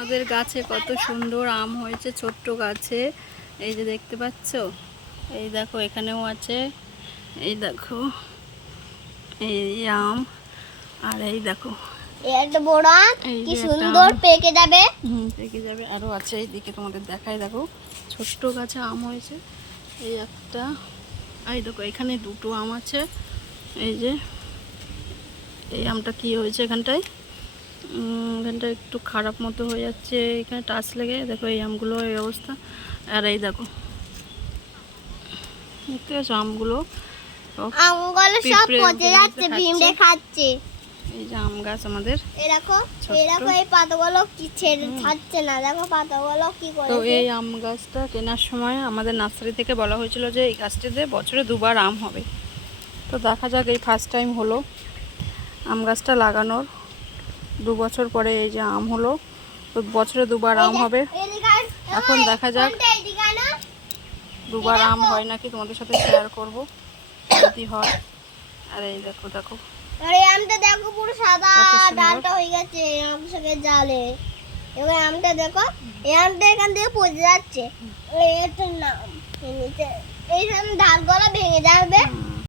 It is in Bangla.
আমাদের গাছে কত সুন্দর আম হয়েছে ছোট্ট গাছে। এই যে দেখতে পাচ্ছ, এই দেখো এখানেও আছে, এই দেখো এই আম। আর এই দেখো একটা বড় আম, এই কি যে একটা সুন্দর আম। পেকে যাবে। পেকে যাবে। আরও আছে এইদিকে, তোমাদের দেখাই। দেখো ছোট্ট গাছে আম হয়েছে। এই একটা, এই দেখো এখানে দুটো আম আছে। এই যে এই আমটা কি হয়েছে এখানটায়, এখানটা একটু খারাপ মতো হয়ে যাচ্ছে, এখানে টাচ লেগে। দেখো এই আমগুলো এই অবস্থা। আর এই দেখো দেখতে পাচ্ছ আমগুলো আমগুলো সব পচে যাচ্ছে, ভিমড়ে খাচ্ছে। এই যে আম গাছ আমাদের। এই দেখো এই পাতাগুলো কি ছেড়ে ছাড়ছে না, দেখো পাতাগুলো কি তো করেছে। এই আম গাছটা কেনার সময় আমাদের নার্সারি থেকে বলা হয়েছিল যে এই গাছটিতে বছরে দুবার আম হবে। তো দেখা যাক, এই ফার্স্ট টাইম হলো আম গাছটা লাগানোর। 2 বছর পরে এই যে আম হলো। তো বছরে দুবার আম হবে। এখন দেখা যাক দুবার আম হয় নাকি, তোমাদের সাথে শেয়ার করব যদি হয়। আর এই দেখো দেখো আরে আমটা দেখো পুরো সাদা ডালটা হয়ে গেছে আমসকে জালে। এবার আমটা দেখো, এই আমটা এখান থেকে পচে যাচ্ছে। এটা না এই ডালগুলো ভেঙে যাবে।